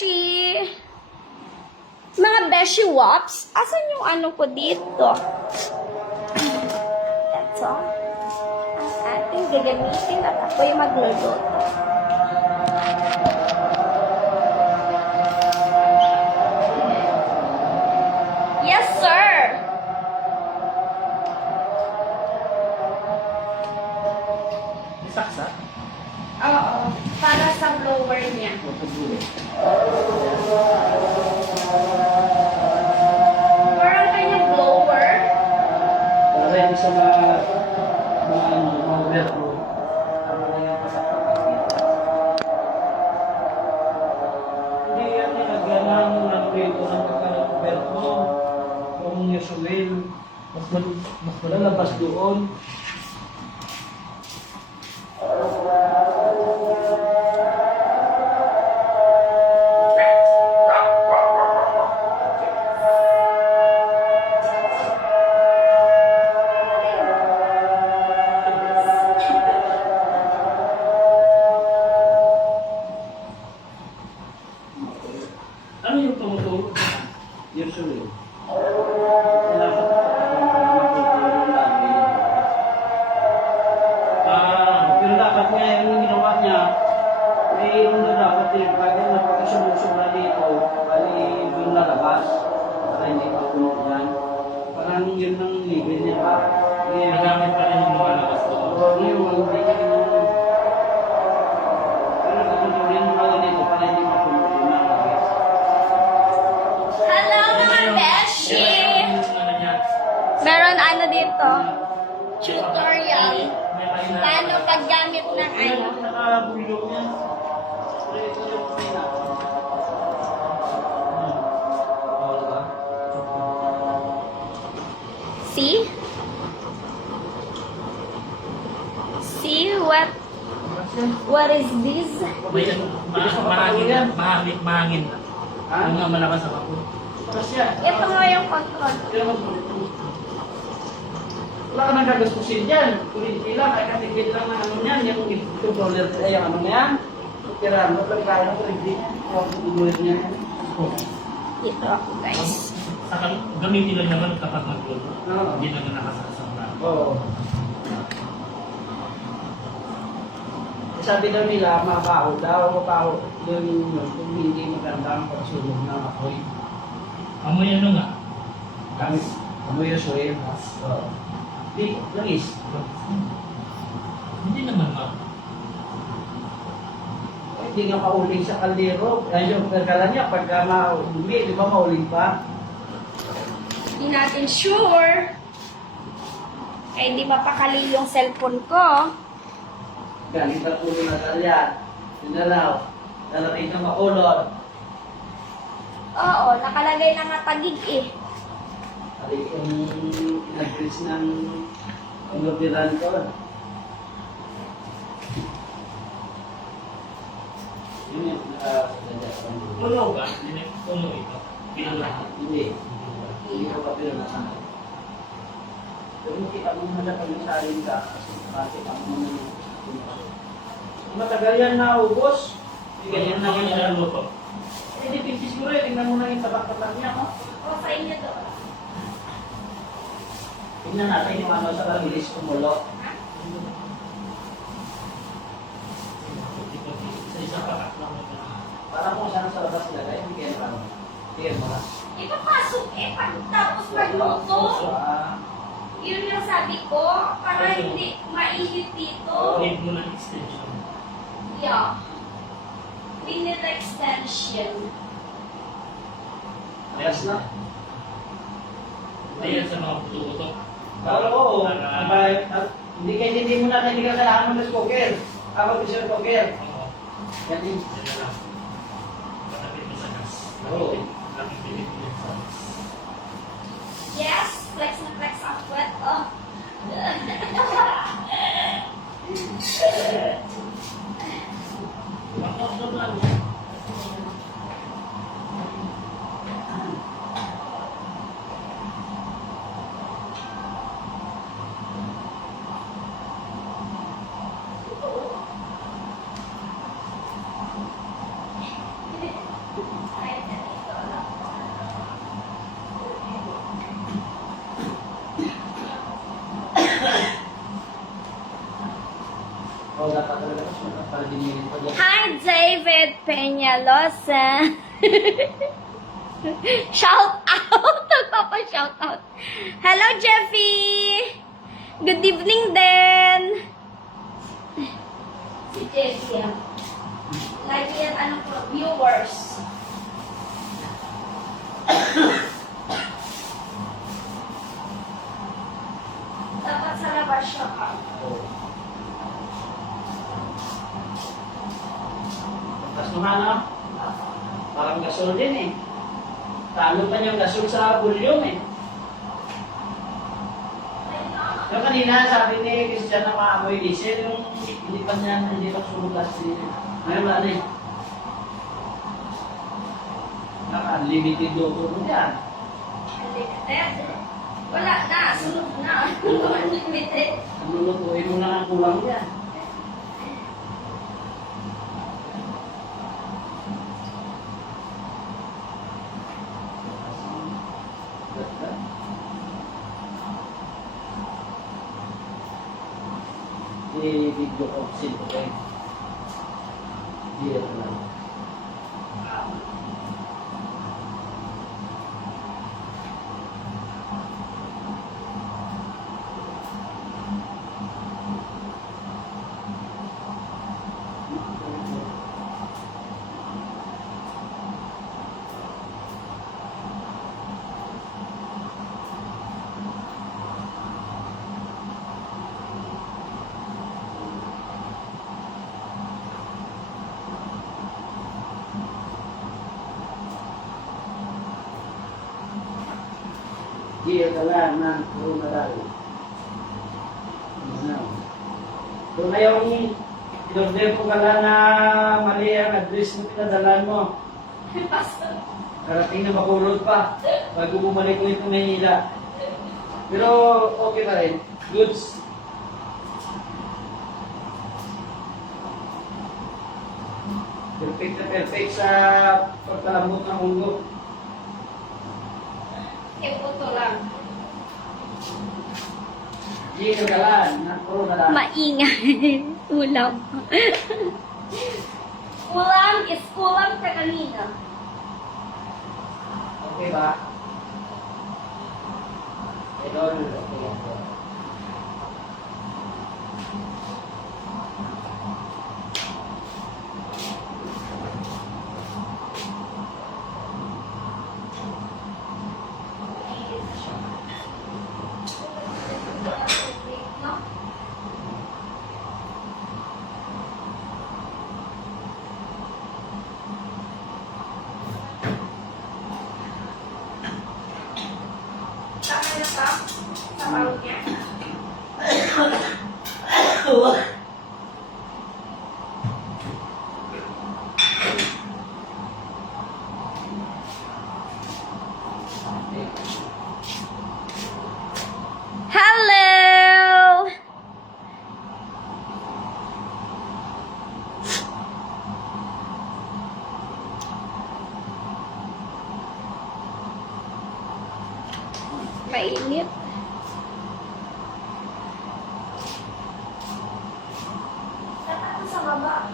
beshi! Mga beshi wops, asan yung ano ko dito? Ito. Ang ating gagamitin at ako'y magluluto. Yes, sir! May saksa? Oo, para sa blower niya. Parang kanyang blower. Para hindi sa mga overflow. Ano na yung pasakit. Hindi yan nilagyan ng dito ng pagka-overflow. Kung usual, mas malalabas doon. Ano yung tumutulog? Usually. Kailangan matutulog lagi. Pero dapat niya, yung ginawa niya, mayroon na dapat yung bagay na pagkasumusubra dito, bali doon lalabas. Para hindi pa puno yan. Parang yun ang level niya pa. Nagamit pa rin yung lumalabas doon. Ngayon, hindi niya yung... Pero natutuloy yung mga dito para hindi mapuno yun ang lagi. Hello, mga beshi! Meron ano dito? Tutorial. Paano paggamit ng ano? Nakabulong yan. Pero ito yung pina. See? See what is this? Mahangin. Yung nga malakas sa kapon. Tapos yan. Ito nga yung control. Wala ka nang gagastusin dyan. Kurinti lang, ay katipid lang ng ano yan. Yung controller, ay yung ano na yan. Tira, matlang kaya ng kurinti. Yung niya. Dito ako, guys. Saka gamitin lang naman kapag mag-load. Oo. Hindi lang nakasasam na. Oo. Sabi daw nila, mabaho daw, mabaho. Yun, kung hindi maganda ang pagsulog ng apoy. Amoy ano nga? Gamit, amoy yung soil. Oo. Di, langis. Hindi naman ma. Hindi nga mauling sa kaldero. Ayun, pagkala niya, pagka mauli, di ba mauling pa? Hindi natin sure. Kaya hindi mapakali yung cellphone ko. Galing sa pulo na talyan. Yun na raw. Nalating na makulot. Oo, nakalagay na nga tagig eh. Ay, yung nag-reach ng lubiran ko. Yun yung Puno ba? Hindi na puno ito. Pinulahan. Hindi. Hindi ko pa pinulasan. Pero kita mo na pag nasalin ka. Kasi bakit ako mo na matagal yan naubos. Ganyan na Hindi yan. na luto. Hindi, pinsis mo rin. Tingnan mo na yung tabak-tabak niya. No? O, sa inyo to. Tingnan natin yung ano sa kabilis kumulo. Sa isa pa. Para kung saan sa labas nilagay, hindi kaya naman. Tingnan mo na. Ipapasok eh, tapos magluto. Yun yung sabi ko, para hindi mainit dito. Need mo ng extension. Yeah. We need extension. Ayos na. Ayan sa mga puto-puto. Oo. Hindi mo na hindi ka kailangan ng cooker. Ako pressure cooker. Oo. Yan din. Yan na lang. Patapit mo sa gas. Oo. Laking pilit mo sa gas. Yes, flex na flex ang kwet. Oh. Ano lang? David Peñalosa. Shout out! Nagpapa-shout out. Hello, Jeffy! Good evening din! Si Jeffy, ah. Lagi yan, ano po, viewers. Dapat sa labas siya ka. Tapos naman, no? Parang gasol din eh. Talo pa niyang gasol sa bulyong eh. Yung kanina, sabi ni Christian na maamoy diesel, yung hindi pa sumugas din. Ngayon ba ano eh? Naka-unlimited logo mo dyan. Unlimited. Wala na, sunod na. Unlimited. Ang lulutuin mo na ang kulang dyan. Video ko sino ko eh. Hindi ako lang. Dia telah mengural. Kung ayaw ni i-order ko ka lang na mali ang address na pinadalan mo. Karating na makulot pa bago bumalik ko ito Manila. Pero okay pa rin. Goods. Perfect na perfect sa pagkalambot ng mundo. Iputo lang. Hindi kagalan. Puro na lang. Maingay. Ulam. Ulam is ulam sa kanina. Okay ba? Idol. Okay ako. Tama na ka? Sa parang niya? Hello! Mainit. Dapat sa baba.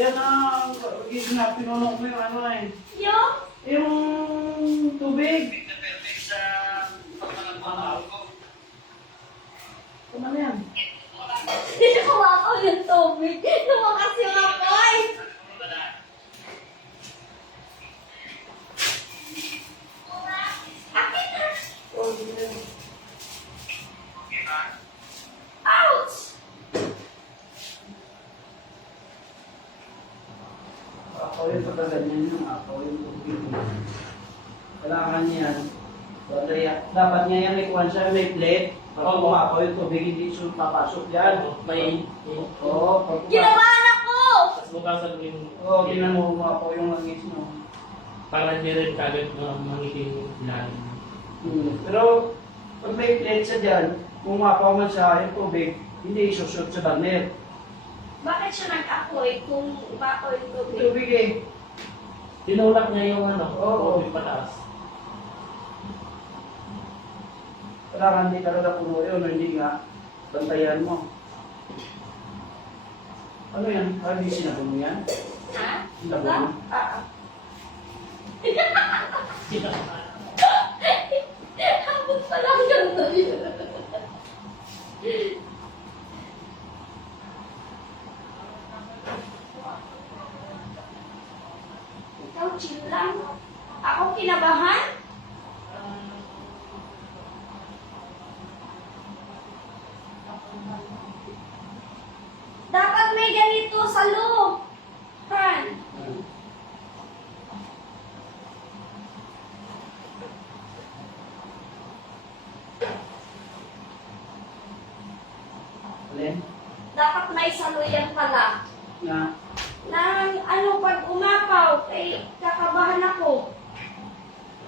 Yan ang pinunok mo yung ano eh. Yung? Yung tubig. Perfect sa pagkalambot ko. Ano yan? Kumakaw yung tubig. Lumakas yung apoy. Akin na. Ouch! Ako yung pagkaganyan yung ako yung tubig. Kailangan niyan. Dapat niya yan may kuhan siya, may plate. Pag umapaw yung tubig, hindi siya papasok yan. May... Oo, pag Ginabahan ako! Tapos bukasan mo yung... Oo, tingnan mo umapaw yung langis mo. Para hindi rin kagad mangiting ilalim. Pero, pag may plate siya dyan, kung umapaw man siya yung tubig, hindi isusot sa barnet. Bakit siya nag-apoy kung umapoy yung tubig? Tubig eh. Tinulak niya yung ano, Oo. tubig pataas. Kailangan hindi talaga puno yun, hindi nga. Bantayan mo. Ano yan? Hindi sinabi mo yan? Ha? Sinabi Diba? mo? Habot pa lang ganito yun. Ikaw, chill lang. Ako kinabahan? Dapat may ganito sa loob. Han. Alin? Dapat may saluyan pala. Na, Na ano, pag umapaw, eh, kakabahan ako.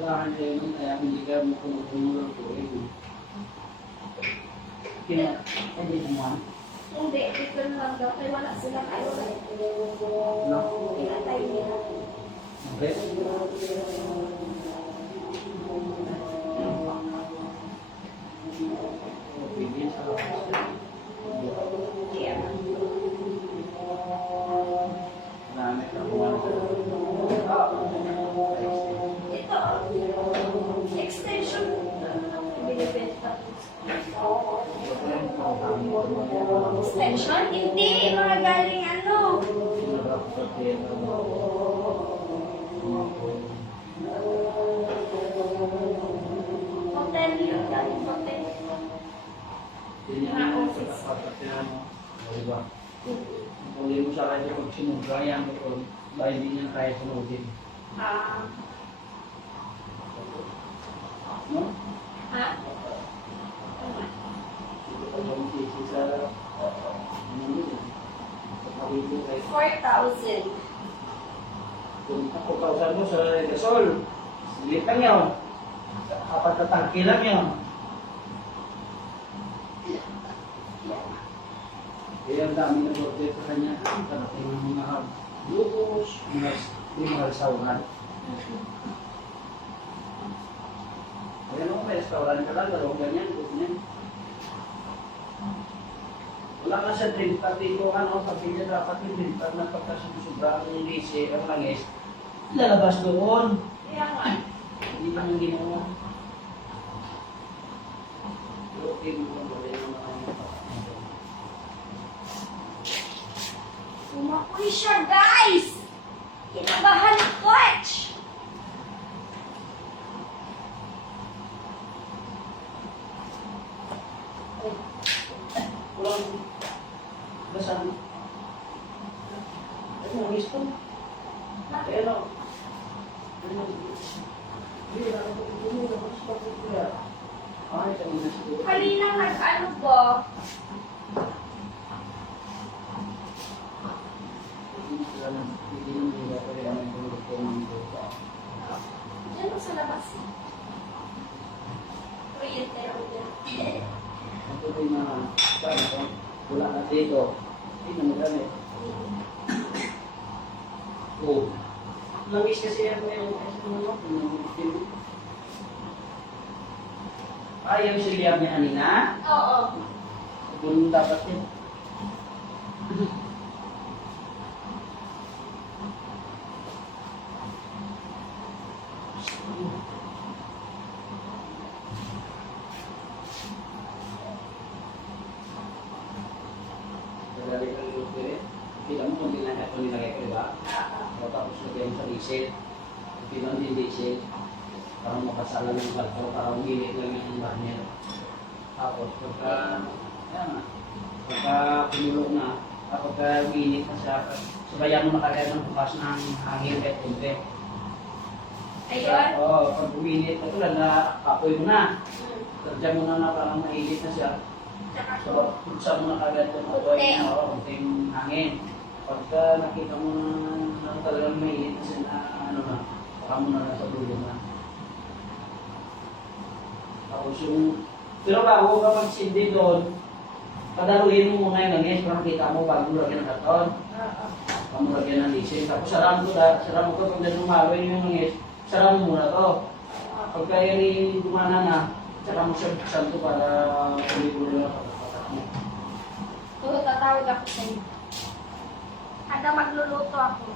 kailangan kayo nun, kaya hindi ka puno ng tubig. Hindi naman. Hindi, ito lang daw. Kaya wala silang ayaw. No? Pinatay nila. Okay. Pigil sa Kaya, marami ka kuha ito, extension. Binibenta. Extension? Hindi, mga galing ano. Hotel yun, galing hotel. Huli mo sa kanya pag sinubra yan ito, ba hindi niya kaya sunodin. Ah, No? ha? Pag yung sisi sa ano yun, sa paribo kayo. 4,000. Kung kapag mo sa gasol, silitang yun. Kapag katangki lang yun. Kaya ang dami na border sa kanya. Karating ng mga lupos, mga restaurant. Kaya nung may restaurant ka lang, dalawang ganyan, ganyan. Wala ka sa drink, pati kung ano, pati niya dapat yung drink, pag napagkasusobra ang lisi, ang langis, lalabas doon. Kaya nga. Hindi pa nang ginawa. Okay, mga Umapoy siya, guys! Kinabahan ni Coach! Kulang. Basan. Ay, mga gusto. Ay, ano? Ano? Hindi, ano ko ito mo, mas pagkukuya. Ay, kanina siguro. Kanina nag-ano ba? Hindi naman nila pa rin ang tulog ko ng buka. Diyan mo sa labas. Kuryente ako dyan. Ang tuloy na, paano ko? Wala na dito. Hindi na magamit. Oo. Langis kasi yan yung ayaw siliyab niya kanina. Oo. Doon dapat yun. Nagalik ang lupa rin. Kita mo kung nilagay ko, diba? O tapos lagyan mo sa diesel. Pinon din diesel. Parang makasalan ng balto, parang umilit lang yung barnier. Tapos pagka, yan na. Pagka pinulo na, pagka umiinit na siya, sabayan mo na kagad ng bukas ng hangin kahit kunti. Ayun. Oo, pag uminit, katulad na apoy mo na. Hmm. Tadya mo na parang mainit na siya. Tsaka to. So, putsa mo na kagad yung apoy niya, kunting hangin. Pagka nakita mo na talagang mainit na siya na ano na, saka mo na sa dulo na. Tapos yung, pero bago ka magsindi doon, padaluin mo muna yung langis para kita mo bago lagyan ng karton. Oo. Bago lagyan ng lisin. Tapos sarap mo ko pag lumawin yung langis, sarap mo muna to. Pagka yan gumana na, tsaka mo siya buksan to para ulit-ulit na pagkapatak mo. Oo, tatawag ako sa inyo. Hanggang magluluto ako.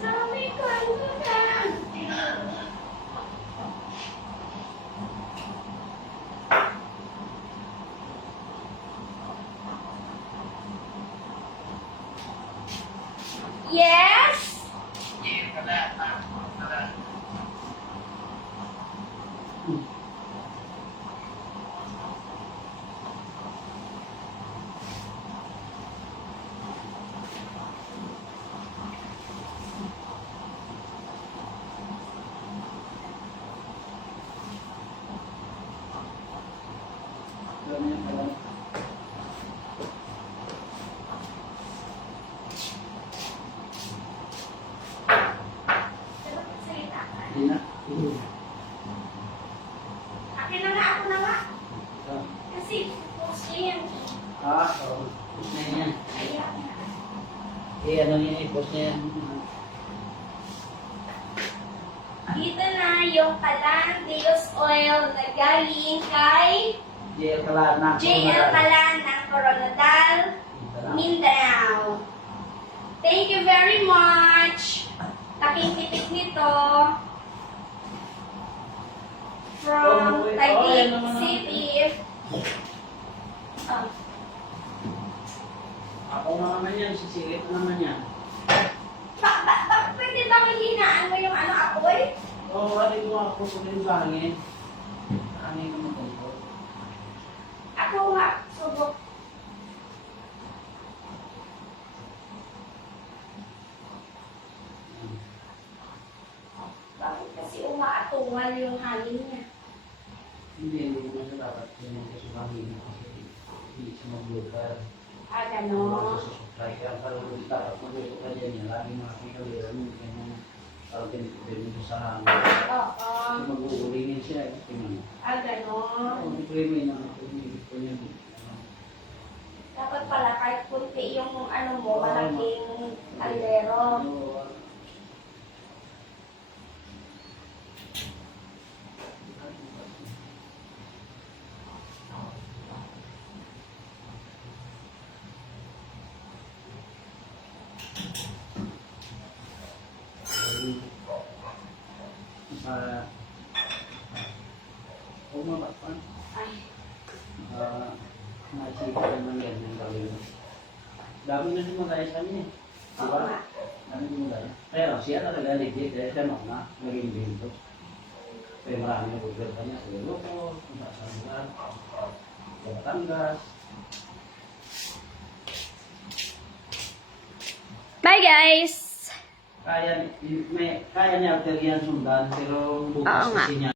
Sabi ko, ano na? Yes? Ganyan ka lang. Dapat magsalita ka. Hindi na. Akin na nga, ako na nga. Ah, Kasi, post niya yan. oo. Post na yan. Kaya na. Ano niya, post na yan. Dito na yung Kalan Deos Oil na galing kay JL Kalana. JL Kalan ng Coronadal, Mindanao. Thank you very much. Laking tipid nito. From Taguig City. Ah, Ako na naman yan, sisirit na naman yan. pwede bang hihinaan mo yung ano apoy? Oo, ano yung mga kusunin sa hangin. Hangin naman dito. Ako nga, subok. Bakit kasi umaatungal yung hangin niya? Hindi mo siya dapat yun kasi hangin kasi hindi siya mag-local. Ah, gano'n. Supply ka, parang dapat mag-local ka dyan yan. Laging mga pinawira mo, ganyan. Parang pinipipin mo sa hangin. Oo. Mag-uulingin siya, tingnan mo. Ah, gano'n. Hindi ko rin yung pinipit ko yun. Dapat pala kahit kunti yung ano mo, malaking kaldero. Para umabakan, Ay, naisipan naman yan yung gawin mo. Dami na sumagaya sa kanya eh. oo Diba? nga. Dami sumagaya. Pero siya talaga legit dahil siya na naging binto. Kaya marami na bugler kanya sa Ilocos, kung saan lugar, sa Batangas. Bye guys! Kaya niya arterial sundan, pero bukas Oo nga. kasi niya